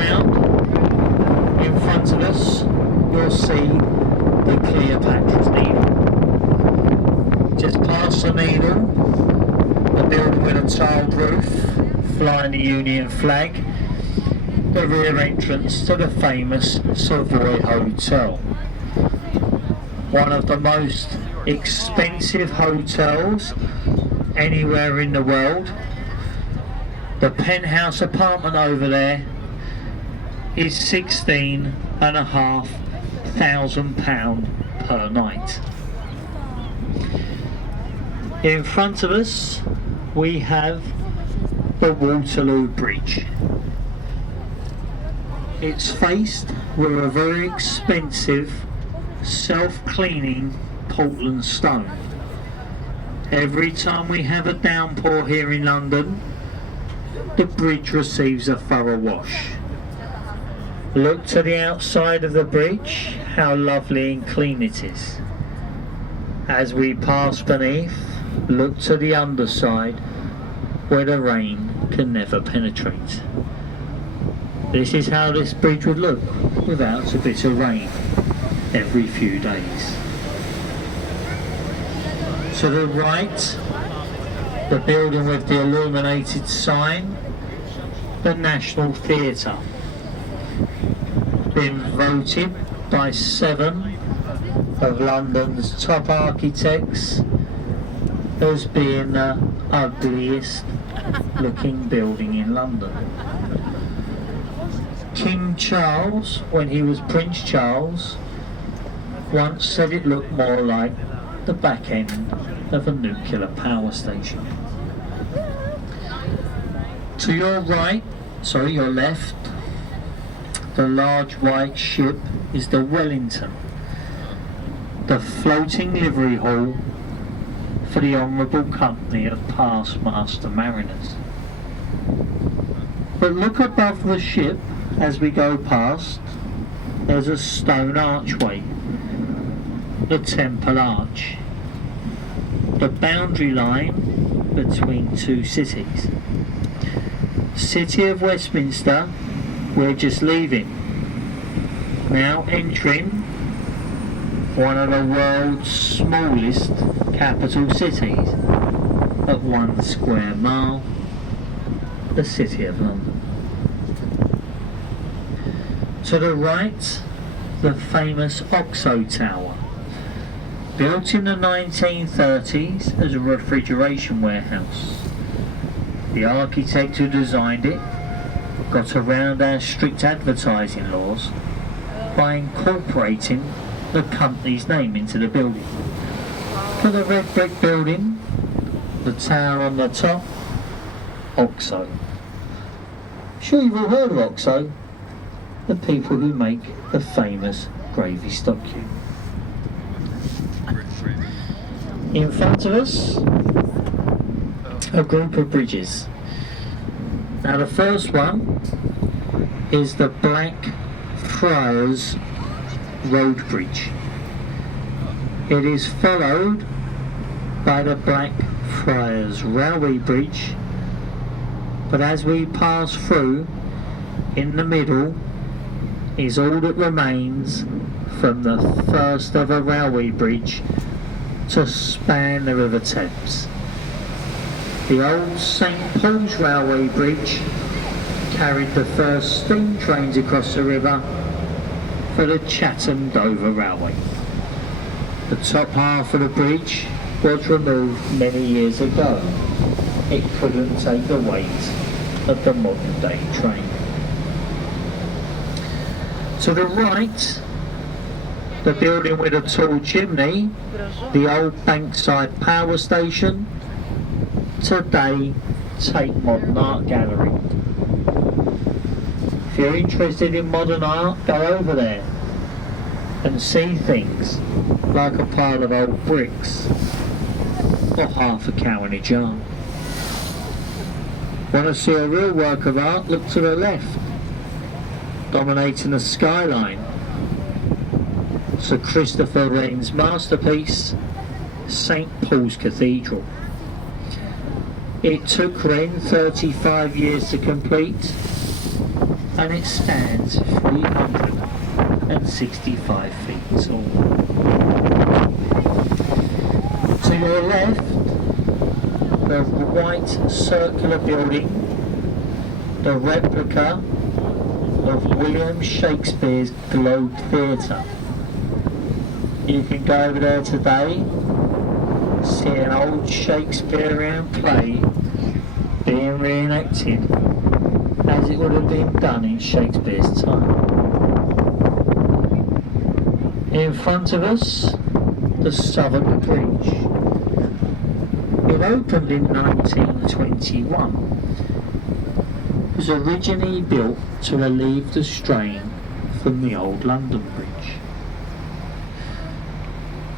around in front of us, you'll see the Cleopatra's Needle. Just past the needle, the building with a tiled roof, flying the Union flag, the rear entrance to the famous Savoy Hotel. One of the most expensive hotels anywhere in the world. The penthouse apartment over there is £16,500 per night. In front of us we have the Waterloo Bridge. It's faced with a very expensive self-cleaning Portland stone. Every time we have a downpour here in London, the bridge receives a thorough wash. Look to the outside of the bridge, how lovely and clean it is. As we pass beneath, look to the underside where the rain can never penetrate. This is how this bridge would look without a bit of rain every few days. To the right, the building with the illuminated sign, the National Theatre. Been voted by 7 of London's top architects as being the ugliest looking building in London. King Charles, when he was Prince Charles, once said it looked more like the back end of a nuclear power station. To your your left, the large white ship is the Wellington, the floating livery hall for the Honourable Company of Past Master Mariners. But look above the ship as we go past, there's a stone archway, the Temple Arch, the boundary line between two cities. City of Westminster, we're just leaving. Now entering one of the world's smallest capital cities at 1 square mile, the City of London. To the right, the famous Oxo Tower, built in the 1930s as a refrigeration warehouse. The architect who designed it got around our strict advertising laws by incorporating the company's name into the building. For the red brick building, the tower on the top, Oxo. Sure you've all heard of Oxo? The people who make the famous gravy stock cube. In front of us, a group of bridges. Now the first one is the Blackfriars Road Bridge. It is followed by the Blackfriars Railway Bridge, but as we pass through, in the middle is all that remains from the first ever railway bridge to span the River Thames. The old St Paul's Railway Bridge carried the first steam trains across the river for the Chatham-Dover Railway. The top half of the bridge was removed many years ago. It couldn't take the weight of the modern day train. To the right, the building with a tall chimney, the old Bankside Power Station, today Tate Modern Art Gallery. If you're interested in modern art, go over there and see things like a pile of old bricks or half a cow in a jar. Want to see a real work of art? Look to the left, dominating the skyline, Sir Christopher Wren's masterpiece, St Paul's Cathedral. It took Wren 35 years to complete, and it stands 365 feet tall. To your left, the white circular building, the replica of William Shakespeare's Globe Theatre. You can go over there today, see an old Shakespearean play being reenacted as it would have been done in Shakespeare's time. In front of us, the Southwark Bridge. It opened in 1921. It was originally built to relieve the strain from the old London Bridge.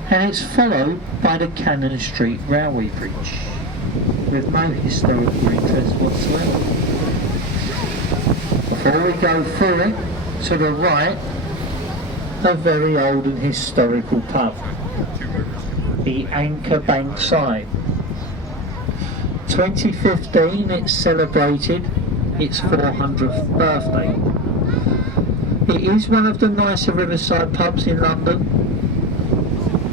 And it's followed by the Cannon Street Railway Bridge, with no historical interest whatsoever. Before we go through it, to the right, a very old and historical pub, the Anchor Bank Side. 2015 it celebrated its 400th birthday. It is one of the nicer riverside pubs in London,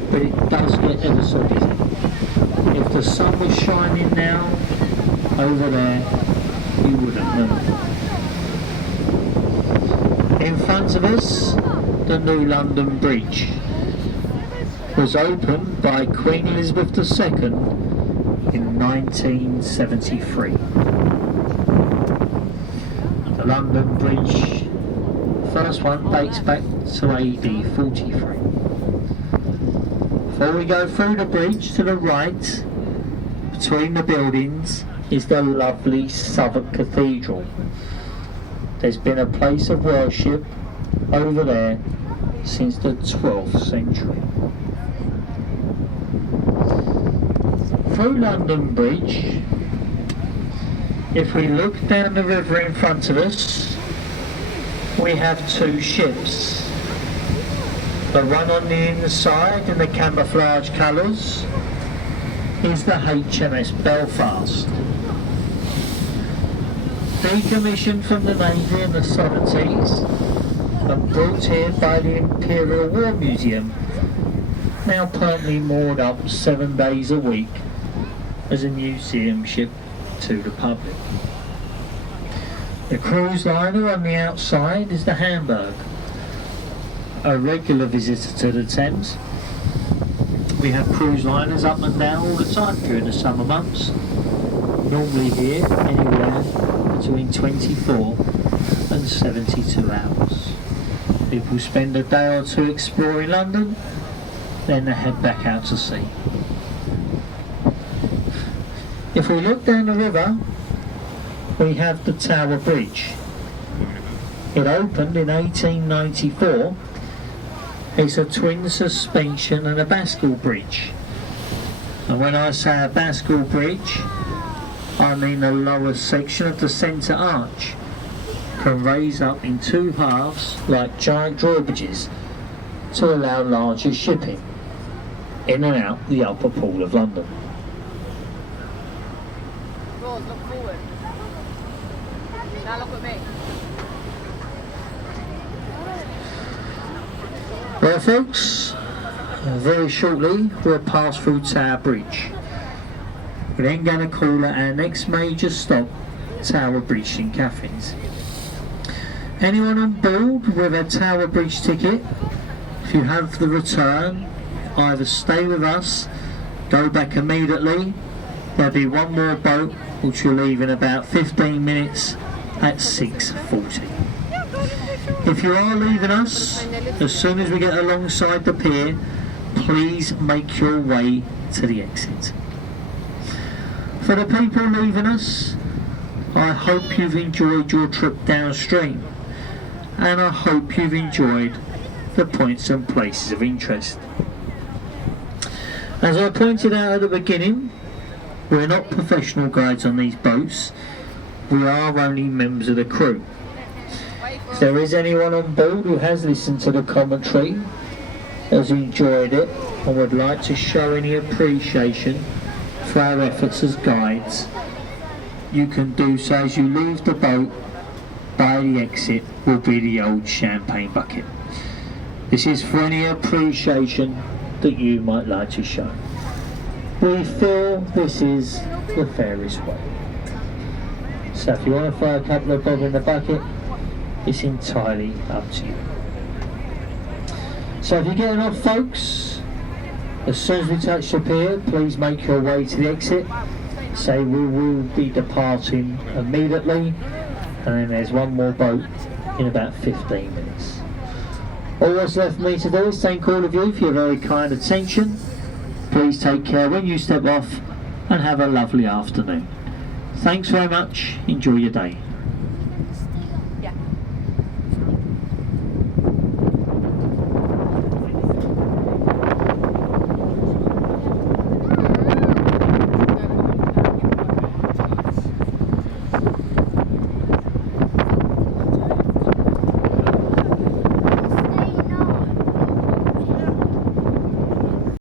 but it does get ever so busy. If the sun was shining now, over there, you wouldn't know. In front of us, the New London Bridge was opened by Queen Elizabeth II in 1973. The London Bridge, first one, dates back to AD 43. Before we go through the bridge, to the right, between the buildings, is the lovely Southwark Cathedral. There's been a place of worship over there since the 12th century. Through London Bridge, if we look down the river in front of us, we have two ships. The one on the inside in the camouflage colours is the HMS Belfast. Decommissioned from the Navy in the 70s and brought here by the Imperial War Museum, now permanently moored up 7 days a week as a museum ship to the public. The cruise liner on the outside is the Hamburg, a regular visitor to the Thames. We have cruise liners up and down all the time during the summer months, normally here anywhere between 24 and 72 hours. People spend a day or two exploring London, then they head back out to sea. If we look down the river, we have the Tower Bridge. It opened in 1894. It's a twin suspension and a bascule bridge. And when I say a bascule bridge, I mean the lower section of the centre arch can raise up in two halves like giant drawbridges to allow larger shipping in and out the upper pool of London. Rose, look forward. Now look at me. Well folks, very shortly we'll pass through Tower Bridge. We're then going to call at our next major stop, Tower Bridge St Catherine's. Anyone on board with a Tower Bridge ticket, if you have the return, either stay with us, go back immediately. There'll be one more boat which will leave in about 15 minutes at 6:40. If you are leaving us, as soon as we get alongside the pier, please make your way to the exit. For the people leaving us, I hope you've enjoyed your trip downstream, and I hope you've enjoyed the points and places of interest. As I pointed out at the beginning, we're not professional guides on these boats, we are only members of the crew. If there is anyone on board who has listened to the commentary, has enjoyed it, and would like to show any appreciation for our efforts as guides, you can do so as you leave the boat by the exit will be the old champagne bucket. This is for any appreciation that you might like to show. We feel this is the fairest way. So if you want to throw a couple of bob in the bucket, it's entirely up to you. So if you're getting off, folks, as soon as we touch the pier, please make your way to the exit. So we will be departing immediately, and then there's one more boat in about 15 minutes. All that's left for me to do is thank all of you for your very kind attention. Please take care when you step off and have a lovely afternoon. Thanks very much. Enjoy your day.